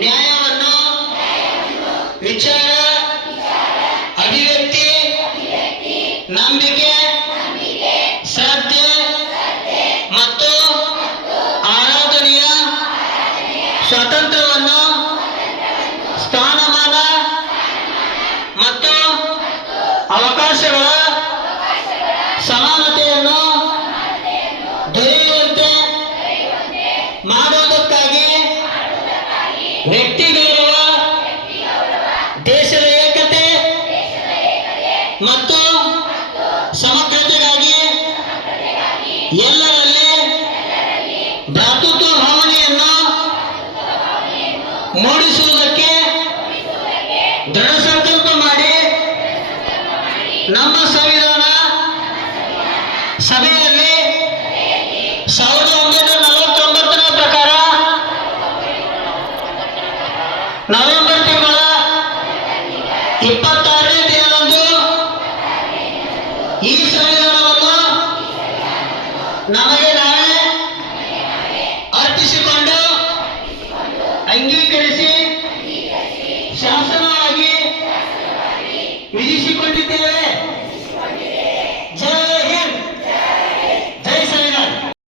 ನ್ಯಾಯವನ್ನು ವಿಚಾರ ಅಭಿವ್ಯಕ್ತಿ ನಂಬಿಕೆ ಶ್ರದ್ಧೆ ಮತ್ತು ಆರಾಧನೆಯ ಸ್ವಾತಂತ್ರ್ಯವನ್ನು ಸ್ಥಾನಮಾನ ಮತ್ತು ಅವಕಾಶಗಳ ಸಮಾನತೆಯನ್ನು ದೊರೆಯುವಂತೆ ಮಾಡುವುದಕ್ಕಾಗಿ ವ್ಯಕ್ತಿ ಗೌರವ ದೇಶದ ಏಕತೆ ಮತ್ತು ಸಮಗ್ರತೆಗಾಗಿ ಎಲ್ಲರಲ್ಲಿ ಭ್ರಾತೃತ್ವ ಭಾವನೆಯನ್ನು ಮೂಡಿಸುವುದಕ್ಕೆ ದೃಢ ಸಂಕಲ್ಪ ಮಾಡಿ ನಮ್ಮ ಸಂವಿಧಾನ ಸಭೆಯಲ್ಲಿ 1949ರ ಪ್ರಕಾರ ನವೆಂಬರ್ ತಿಂಗಳ 26ನೇ ದಿನದಂದು ಈ ಸಂವಿಧಾನವನ್ನು ನಮಗೆ ನಾವೇ ಅರ್ಪಿಸಿಕೊಂಡು ಅಂಗೀಕರಿಸಿ ಶಾಸನವಾಗಿ ವಿಧಿಸಿಕೊಂಡಿದ್ದೇವೆ.